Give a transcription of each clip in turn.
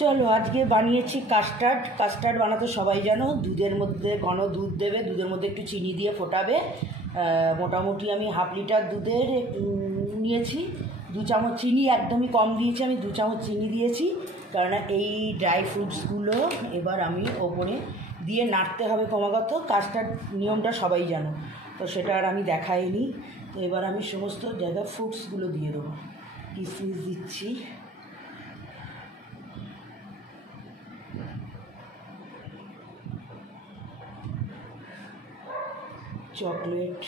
চলো আজকে বানিয়েছি কাস্টার্ড। কাস্টার্ড বানাতে সবাই জানো, দুধের মধ্যে ঘন দুধ দেবে, দুধের মধ্যে একটু চিনি দিয়ে ফোটাবে। মোটামুটি আমি হাফ লিটার দুধের নিয়েছি, 2 চামচ চিনি, একদমই কম দিয়েছি আমি, 2 চামচ চিনি দিয়েছি। কারণ এই ড্রাই ফ্রুটসগুলো এবার আমি ওপরে দিয়ে নাড়তে হবে ক্রমাগত। কাস্টার্ড নিয়মটা সবাই জানো, তো সেটা আর আমি দেখাইনি। তো এবার আমি সমস্ত জায়গায় ফ্রুটসগুলো দিয়ে দেবো। কিশমিশ দিচ্ছি, চকলেট,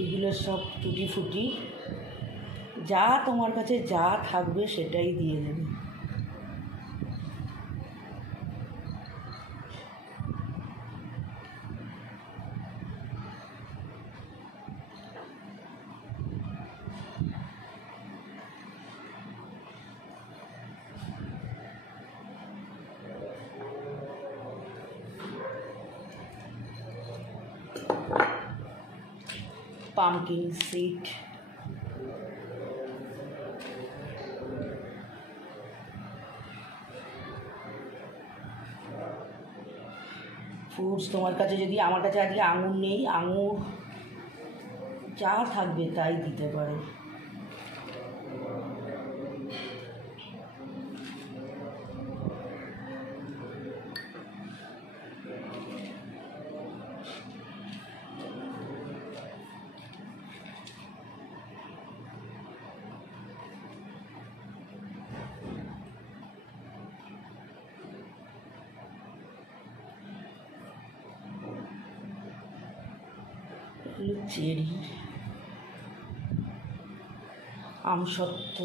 এইগুলো সব টুটি ফুটি, যা তোমার কাছে যা থাকবে সেটাই দিয়ে দেবে। পামকিন সিড, ফ্রুটস তোমার কাছে যদি, আমার কাছে আজকে আঙুর নেই, আঙুর যা থাকবে তাই দিতে পারো। চেরি, আমসত্ত্ব,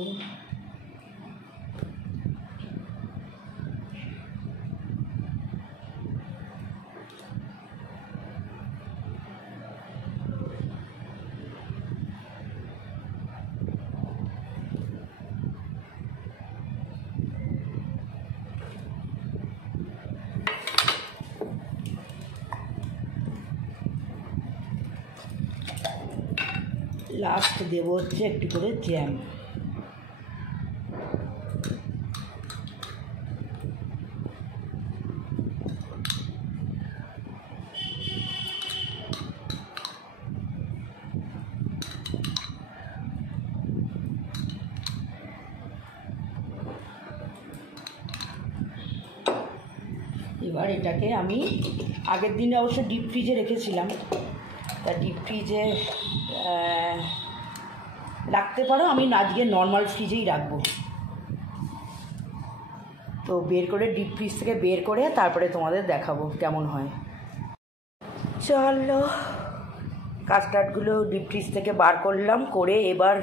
লাস্ট দেবো হচ্ছে একটু করে জ্যাম। এবার এটাকে আমি আগের দিনে অবশ্য ডিপ ফ্রিজে রেখেছিলাম, তা ডিপ ফ্রিজে রাখতে পারো, আমি আজকে নর্মাল ফ্রিজেই রাখবো। তো বের করে ডিপ ফ্রিজ থেকে বের করে তারপরে তোমাদের দেখাবো কেমন হয়। চলো কাস্টার্ডগুলো ডিপ ফ্রিজ থেকে বার করলাম, করে এবার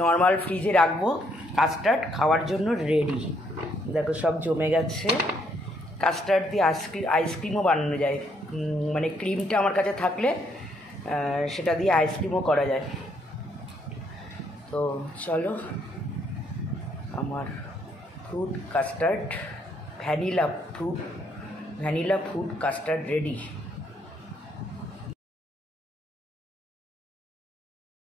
নর্মাল ফ্রিজে রাখবো। কাস্টার্ড খাওয়ার জন্য রেডি। দেখো সব জমে গেছে। কাস্টার্ড দিয়ে আইসক্রিমও বানানো যায়, মানে ক্রিমটা আমার কাছে থাকলে সেটা দিয়ে আইসক্রিমও করা যায়। তো চলো, আমার fruit custard, vanilla fruit custard ready.